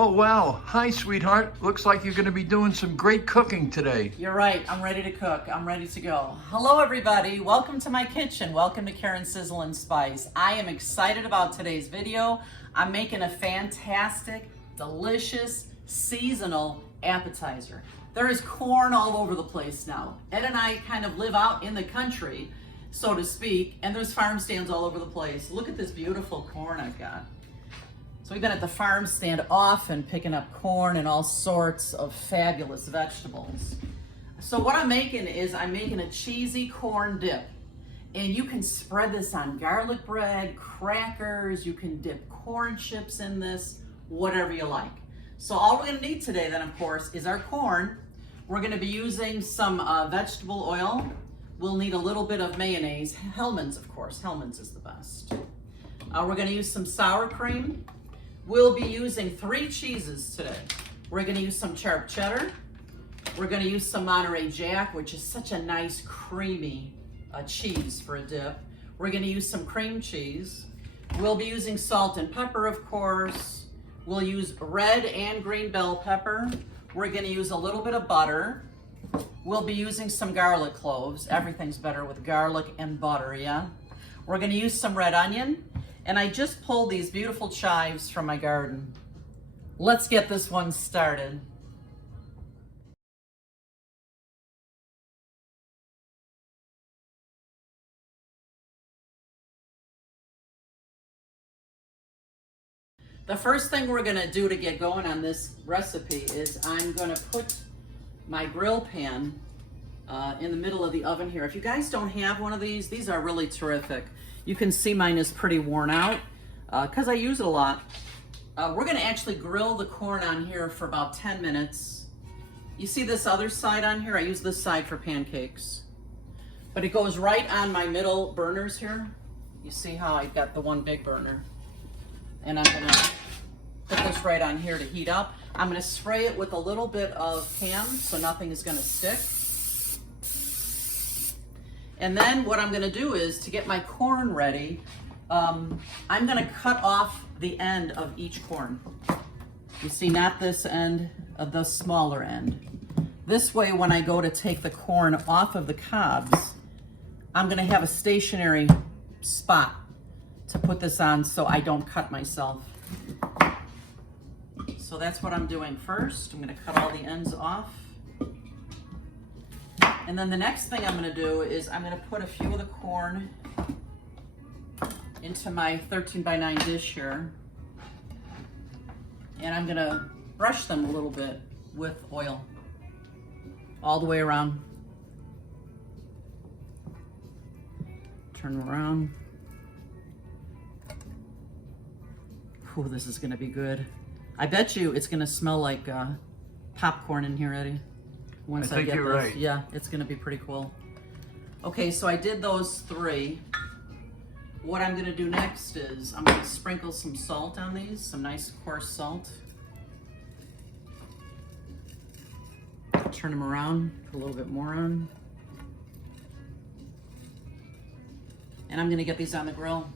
Oh, wow. Hi, sweetheart. Looks like you're going to be doing some great cooking today. You're right. I'm ready to cook. I'm ready to go. Hello, everybody. Welcome to my kitchen. Welcome to Karen Sizzle and Spice. I am excited about today's video. I'm making a fantastic, delicious, seasonal appetizer. There is corn all over the place now. Ed and I kind of live out in the country, so to speak, and there's farm stands all over the place. Look at this beautiful corn I've got. So we've been at the farm stand often picking up corn and all sorts of fabulous vegetables. So what I'm making is I'm making a cheesy corn dip. And you can spread this on garlic bread, crackers, you can dip corn chips in this, whatever you like. So all we're gonna need today then, of course, is our corn. We're gonna be using some vegetable oil. We'll need a little bit of mayonnaise. Hellmann's, of course. Hellmann's is the best. We're gonna use some sour cream. We'll be using 3 cheeses today. We're gonna use some sharp cheddar. We're gonna use some Monterey Jack, which is such a nice creamy cheese for a dip. We're gonna use some cream cheese. We'll be using salt and pepper, of course. We'll use red and green bell pepper. We're gonna use a little bit of butter. We'll be using some garlic cloves. Everything's better with garlic and butter, yeah? We're gonna use some red onion. And I just pulled these beautiful chives from my garden. Let's get this one started. The first thing we're gonna do to get going on this recipe is I'm gonna put my grill pan in the middle of the oven here. If you guys don't have one of these are really terrific. You can see mine is pretty worn out because I use it a lot. We're gonna actually grill the corn on here for about 10 minutes. You see this other side on here? I use this side for pancakes. But it goes right on my middle burners here. You see how I've got the one big burner. And I'm gonna put this right on here to heat up. I'm gonna spray it with a little bit of Pam so nothing is gonna stick. And then what I'm gonna do is, to get my corn ready, I'm gonna cut off the end of each corn. You see, not this end, of the smaller end. This way, when I go to take the corn off of the cobs, I'm gonna have a stationary spot to put this on so I don't cut myself. So that's what I'm doing first. I'm gonna cut all the ends off. And then the next thing I'm gonna do is I'm gonna put a few of the corn into my 13 by 9 dish here. And I'm gonna brush them a little bit with oil all the way around. Turn them around. Oh, this is gonna be good. I bet you it's gonna smell like popcorn in here, Eddie. Once I think get you're this. right. Yeah, it's gonna be pretty cool. Okay, so I did those 3. What I'm gonna do next is I'm gonna sprinkle some salt on these, some nice coarse salt. Turn them around, put a little bit more on. And I'm gonna get these on the grill.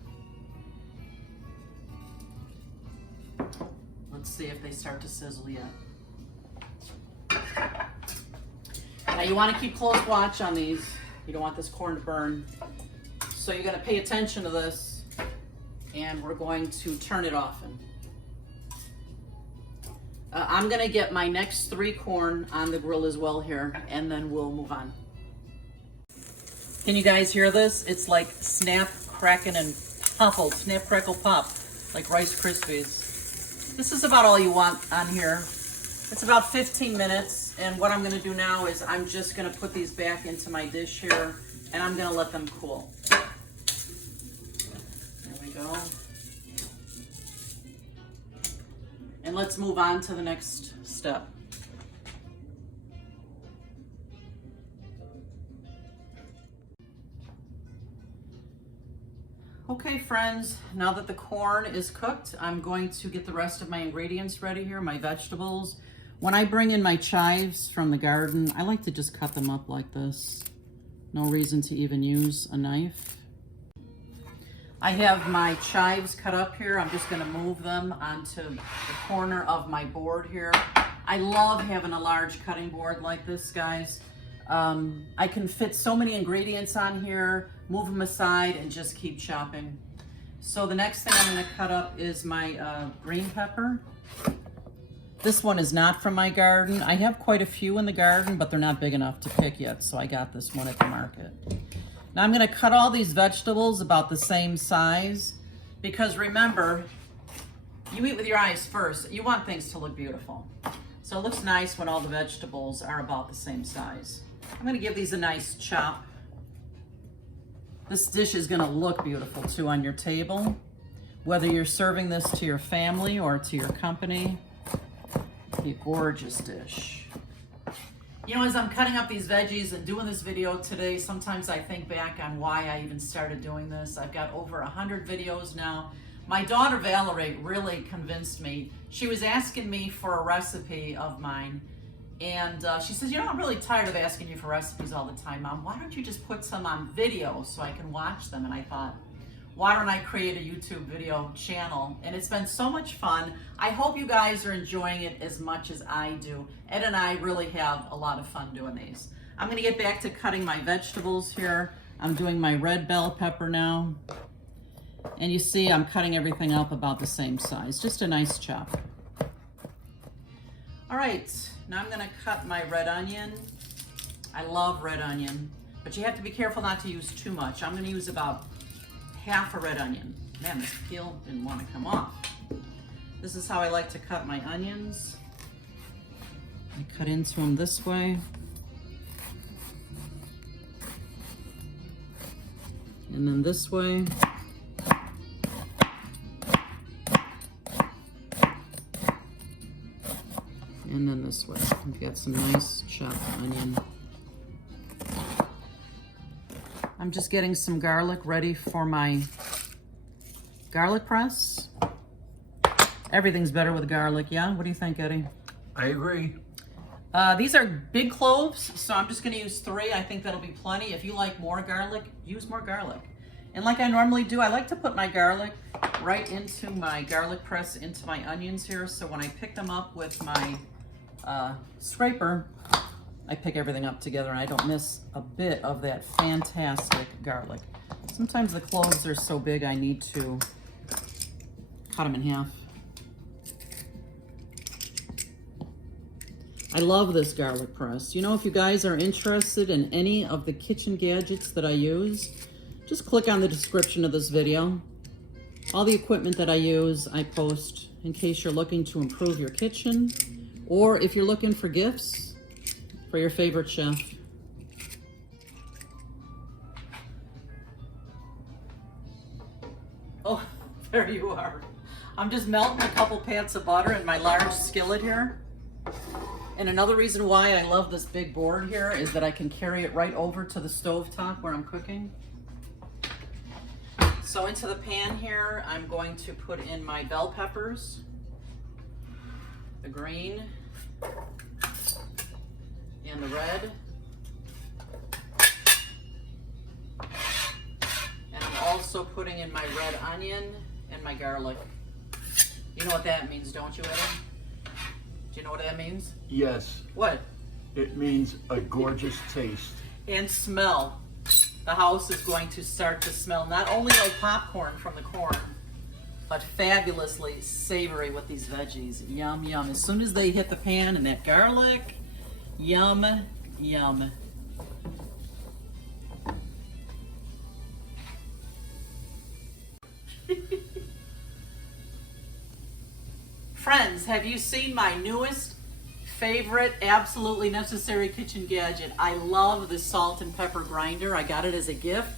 Let's see if they start to sizzle yet. Now you want to keep close watch on these. You don't want this corn to burn. So you're going to pay attention to this, and we're going to turn it often. I'm going to get my next 3 corn on the grill as well here, and then we'll move on. Can you guys hear this? It's like snap, cracking, and popple, snap, crackle, pop, like Rice Krispies. This is about all you want on here. It's about 15 minutes, and what I'm gonna do now is I'm just gonna put these back into my dish here, and I'm gonna let them cool. There we go. And let's move on to the next step. Okay, friends, now that the corn is cooked, I'm going to get the rest of my ingredients ready here, my vegetables. When I bring in my chives from the garden, I like to just cut them up like this. No reason to even use a knife. I have my chives cut up here. I'm just gonna move them onto the corner of my board here. I love having a large cutting board like this, guys. I can fit so many ingredients on here, move them aside, and just keep chopping. So the next thing I'm gonna cut up is my green pepper. This one is not from my garden. I have quite a few in the garden, but they're not big enough to pick yet, so I got this one at the market. Now I'm gonna cut all these vegetables about the same size, because remember, you eat with your eyes first. You want things to look beautiful. So it looks nice when all the vegetables are about the same size. I'm gonna give these a nice chop. This dish is gonna look beautiful too on your table. Whether you're serving this to your family or to your company, it'll be a gorgeous dish. You know, as I'm cutting up these veggies and doing this video today, sometimes I think back on why I even started doing this. I've got over 100 videos now. My daughter Valerie really convinced me. She was asking me for a recipe of mine, and she says, you know, I'm really tired of asking you for recipes all the time, Mom. Why don't you just put some on video so I can watch them? And I thought, why don't I create a YouTube video channel? And it's been so much fun. I hope you guys are enjoying it as much as I do. Ed and I really have a lot of fun doing these. I'm gonna get back to cutting my vegetables here. I'm doing my red bell pepper now. And you see I'm cutting everything up about the same size, just a nice chop. All right, now I'm gonna cut my red onion. I love red onion, but you have to be careful not to use too much. I'm gonna use about half a red onion. Man, this peel didn't want to come off. This is how I like to cut my onions. I cut into them this way. And then this way. And then this way. We've got some nice chopped onion. I'm just getting some garlic ready for my garlic press. Everything's better with garlic, yeah? What do you think, Eddie? I agree. These are big cloves, so I'm just gonna use 3. I think that'll be plenty. If you like more garlic, use more garlic. And like I normally do, I like to put my garlic right into my garlic press, into my onions here, so when I pick them up with my scraper, I pick everything up together and I don't miss a bit of that fantastic garlic. Sometimes the cloves are so big I need to cut them in half. I love this garlic press. You know, if you guys are interested in any of the kitchen gadgets that I use, just click on the description of this video. All the equipment that I use, I post in case you're looking to improve your kitchen, or if you're looking for gifts for your favorite chef. Oh, there you are. I'm just melting a couple pats of butter in my large skillet here. And another reason why I love this big board here is that I can carry it right over to the stove top where I'm cooking. So into the pan here, I'm going to put in my bell peppers, the green, and the red. And I'm also putting in my red onion and my garlic. You know what that means, don't you, Eddie? Do you know what that means? Yes. What? It means a gorgeous taste. And smell. The house is going to start to smell not only like popcorn from the corn, but fabulously savory with these veggies. Yum, yum. As soon as they hit the pan and that garlic, yum, yum. Friends, have you seen my newest favorite, absolutely necessary kitchen gadget? I love the salt and pepper grinder. I got it as a gift.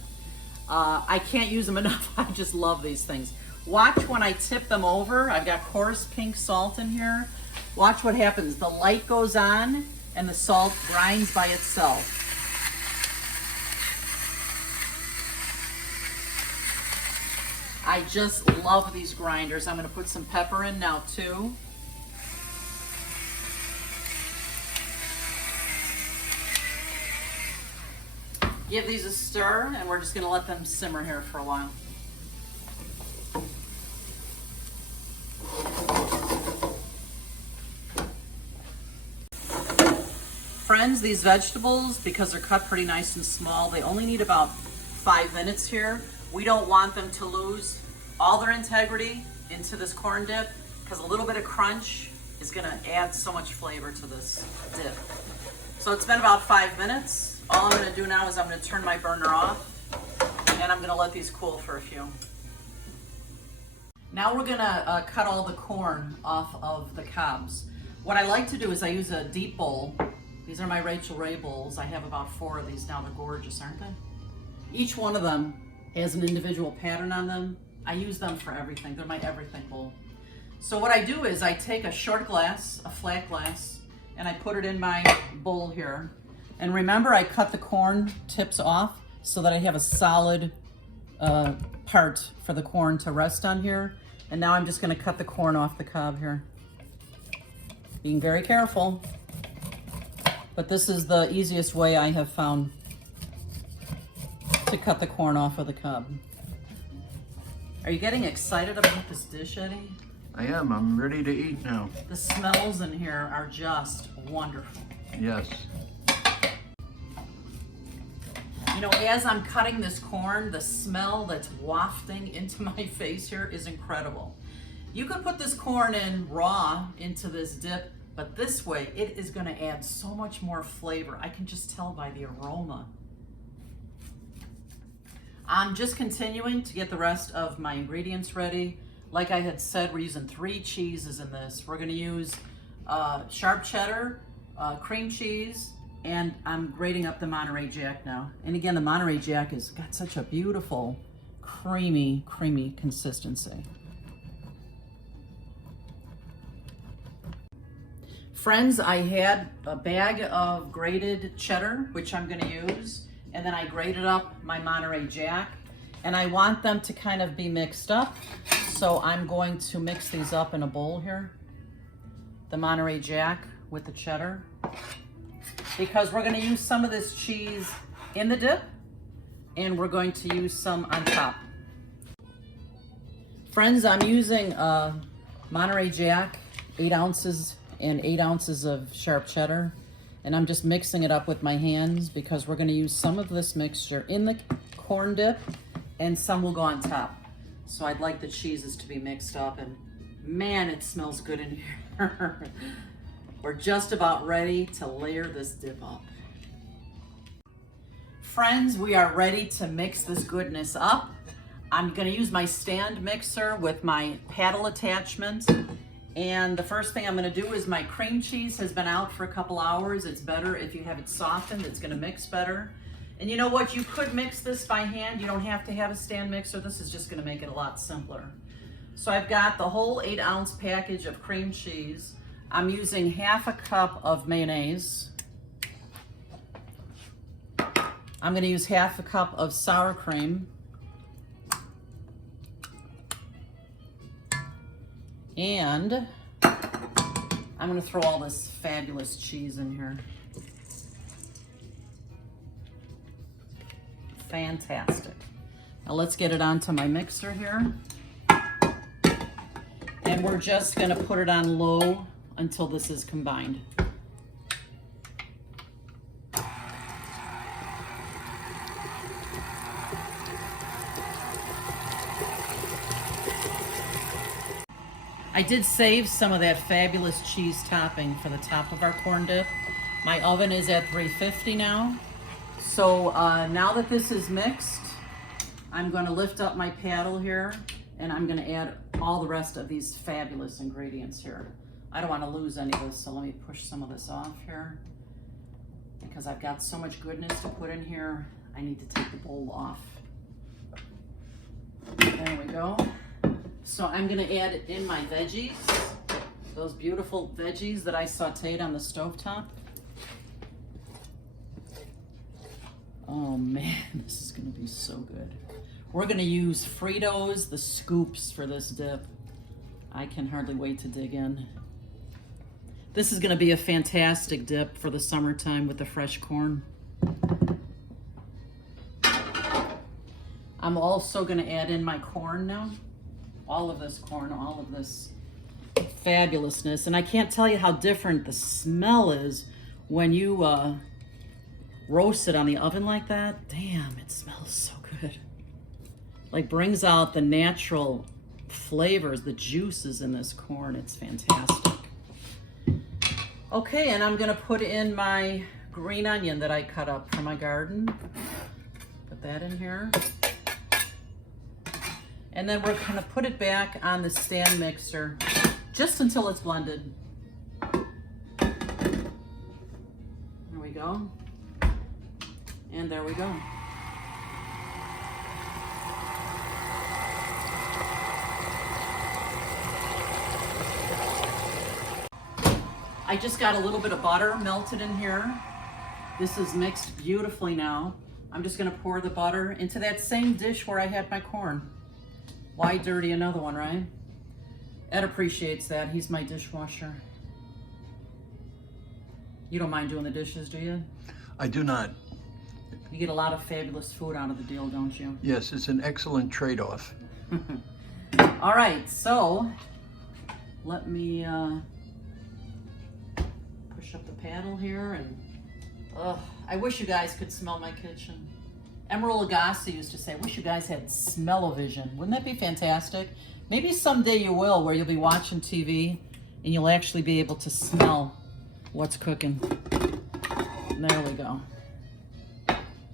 I can't use them enough. I just love these things. Watch when I tip them over. I've got coarse pink salt in here. Watch what happens. The light goes on and the salt grinds by itself. I just love these grinders. I'm going to put some pepper in now too. Give these a stir and we're just going to let them simmer here for a while. Friends, these vegetables, because they're cut pretty nice and small, they only need about 5 minutes here. We don't want them to lose all their integrity into this corn dip, because a little bit of crunch is gonna add so much flavor to this dip. So it's been about 5 minutes. All I'm gonna do now is I'm gonna turn my burner off, and I'm gonna let these cool for a few. Now we're gonna cut all the corn off of the cobs. What I like to do is I use a deep bowl. These are my Rachel Ray bowls. I have about 4 of these now. They're gorgeous, aren't they? Each one of them has an individual pattern on them. I use them for everything. They're my everything bowl. So what I do is I take a short glass, a flat glass, and I put it in my bowl here. And remember, I cut the corn tips off so that I have a solid part for the corn to rest on here. And now I'm just gonna cut the corn off the cob here. Being very careful, but this is the easiest way I have found to cut the corn off of the cob. Are you getting excited about this dish, Eddie? I am. I'm ready to eat now. The smells in here are just wonderful. Yes. You know, as I'm cutting this corn, the smell that's wafting into my face here is incredible. You could put this corn in raw into this dip, but this way it is going to add so much more flavor. I can just tell by the aroma. I'm just continuing to get the rest of my ingredients ready. Like I had said, we're using 3 cheeses in this. We're going to use sharp cheddar, cream cheese, and I'm grating up the Monterey Jack now. And again, the Monterey Jack has got such a beautiful, creamy consistency. Friends, I had a bag of grated cheddar, which I'm gonna use, and then I grated up my Monterey Jack, and I want them to kind of be mixed up. So I'm going to mix these up in a bowl here. The Monterey Jack with the cheddar, because we're going to use some of this cheese in the dip, and we're going to use some on top. Friends, I'm using Monterey Jack, 8 ounces and 8 ounces of sharp cheddar, and I'm just mixing it up with my hands because we're going to use some of this mixture in the corn dip and some will go on top. So I'd like the cheeses to be mixed up, and man, it smells good in here. We're just about ready to layer this dip up. Friends, we are ready to mix this goodness up. I'm gonna use my stand mixer with my paddle attachment. And the first thing I'm gonna do is my cream cheese has been out for a couple hours. It's better if you have it softened, it's gonna mix better. And you know what, you could mix this by hand. You don't have to have a stand mixer. This is just gonna make it a lot simpler. So I've got the whole 8-ounce package of cream cheese. I'm using half a cup of mayonnaise. I'm going to use half a cup of sour cream. And I'm going to throw all this fabulous cheese in here. Fantastic. Now let's get it onto my mixer here. And we're just going to put it on low until this is combined. I did save some of that fabulous cheese topping for the top of our corn dip. My oven is at 350 now. So now that this is mixed, I'm going to lift up my paddle here, and I'm going to add all the rest of these fabulous ingredients here. I don't want to lose any of this, so let me push some of this off here. Because I've got so much goodness to put in here, I need to take the bowl off. There we go. So I'm going to add in my veggies, those beautiful veggies that I sauteed on the stovetop. Oh man, this is going to be so good. We're going to use Fritos, the scoops, for this dip. I can hardly wait to dig in. This is going to be a fantastic dip for the summertime with the fresh corn. I'm also going to add in my corn now. All of this corn, all of this fabulousness. And I can't tell you how different the smell is when you roast it on the oven like that, damn, it smells so good. Like brings out the natural flavors, the juices in this corn. It's fantastic. Okay, and I'm gonna put in my green onion that I cut up from my garden. Put that in here. And then we're gonna put it back on the stand mixer just until it's blended. There we go. And there we go. I just got a little bit of butter melted in here. This is mixed beautifully now. I'm just gonna pour the butter into that same dish where I had my corn. Why dirty another one, right? Ed appreciates that. He's my dishwasher. You don't mind doing the dishes, do you? I do not. You get a lot of fabulous food out of the deal, don't you? Yes, it's an excellent trade-off. All right, so let me push up the paddle here, and I wish you guys could smell my kitchen. Emerald Lagasse used to say, I wish you guys had smell-o-vision. Wouldn't that be fantastic? Maybe someday you will, where you'll be watching TV and you'll actually be able to smell what's cooking. There we go.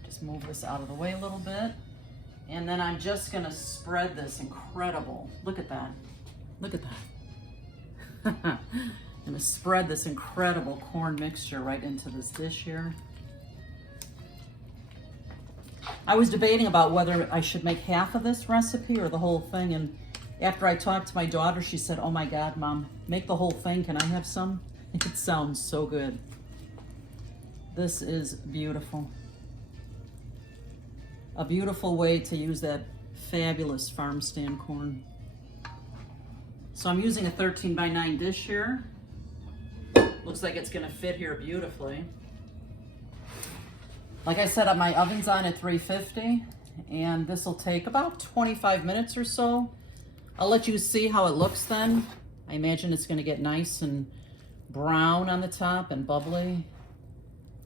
Just move this out of the way a little bit. And then I'm just gonna spread this incredible, look at that. Look at that. I'm gonna spread this incredible corn mixture right into this dish here. I was debating about whether I should make half of this recipe or the whole thing, and after I talked to my daughter, she said, oh my God, Mom, make the whole thing. Can I have some? It sounds so good. This is beautiful. A beautiful way to use that fabulous farm stand corn. So I'm using a 13x9 dish here. Looks like it's gonna fit here beautifully. Like I said, my oven's on at 350, and this will take about 25 minutes or so. I'll let you see how it looks then. I imagine it's gonna get nice and brown on the top and bubbly.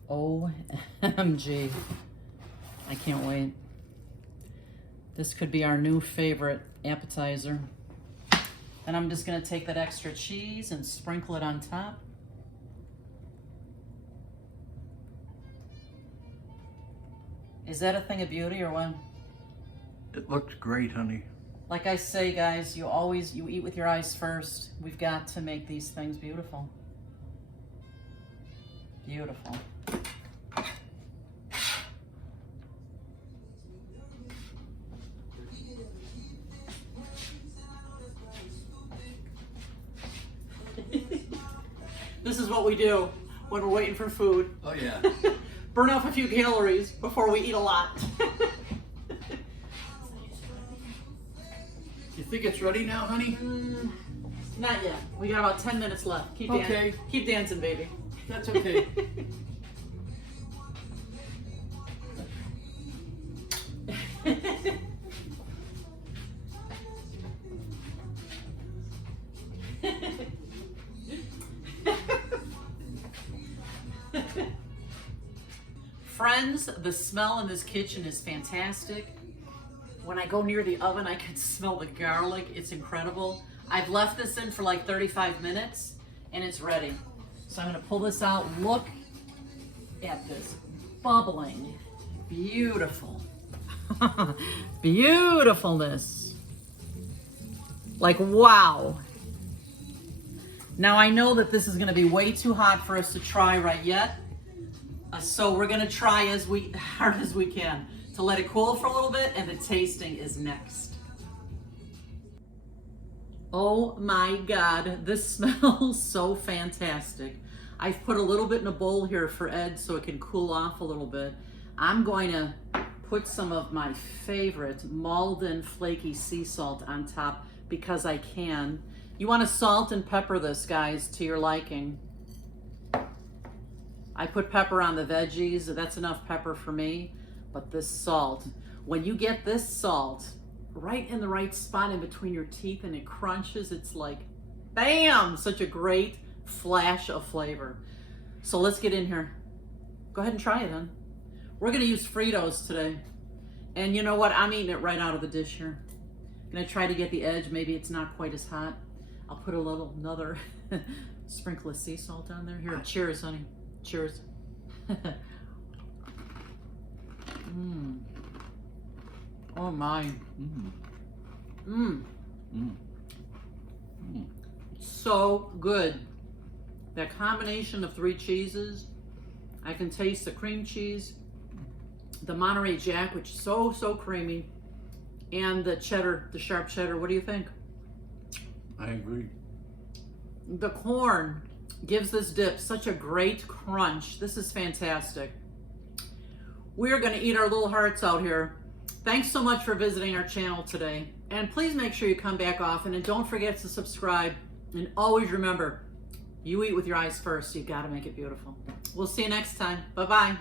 OMG. I can't wait. This could be our new favorite appetizer. And I'm just gonna take that extra cheese and sprinkle it on top. Is that a thing of beauty or what? It looks great, honey. Like I say, guys, you eat with your eyes first. We've got to make these things beautiful. Beautiful. This is what we do when we're waiting for food. Oh yeah. Burn off a few calories before we eat a lot. You think it's ready now, honey? Not yet. We got about 10 minutes left. Keep keep dancing, baby. That's okay. Friends, the smell in this kitchen is fantastic. When I go near the oven, I can smell the garlic. It's incredible. I've left this in for like 35 minutes and it's ready. So I'm gonna pull this out. Look at this bubbling, beautiful, beautifulness. Like, wow. Now I know that this is gonna be way too hot for us to try right yet. So we're gonna try as hard as we can to let it cool for a little bit, and the tasting is next. Oh my God, this smells so fantastic. I've put a little bit in a bowl here for Ed so it can cool off a little bit. I'm going to put some of my favorite Malden flaky sea salt on top because I can. You want to salt and pepper this, guys, to your liking. I put pepper on the veggies. That's enough pepper for me. But this salt, when you get this salt right in the right spot in between your teeth and it crunches, it's like, bam, such a great flash of flavor. So let's get in here. Go ahead and try it, hon. We're gonna use Fritos today. And you know what? I'm eating it right out of the dish here. Gonna try to get the edge. Maybe it's not quite as hot. I'll put another sprinkle of sea salt on there. Here, cheers, honey. Cheers. Oh my. So good. That combination of 3 cheeses. I can taste the cream cheese, the Monterey Jack, which is so creamy, and the cheddar, the sharp cheddar. What do you think? I agree. The corn gives this dip such a great crunch. This is fantastic. We're gonna eat our little hearts out here. Thanks so much for visiting our channel today. And please make sure you come back often, and don't forget to subscribe. And always remember, you eat with your eyes first. You've got to make it beautiful. We'll see you next time. Bye-bye.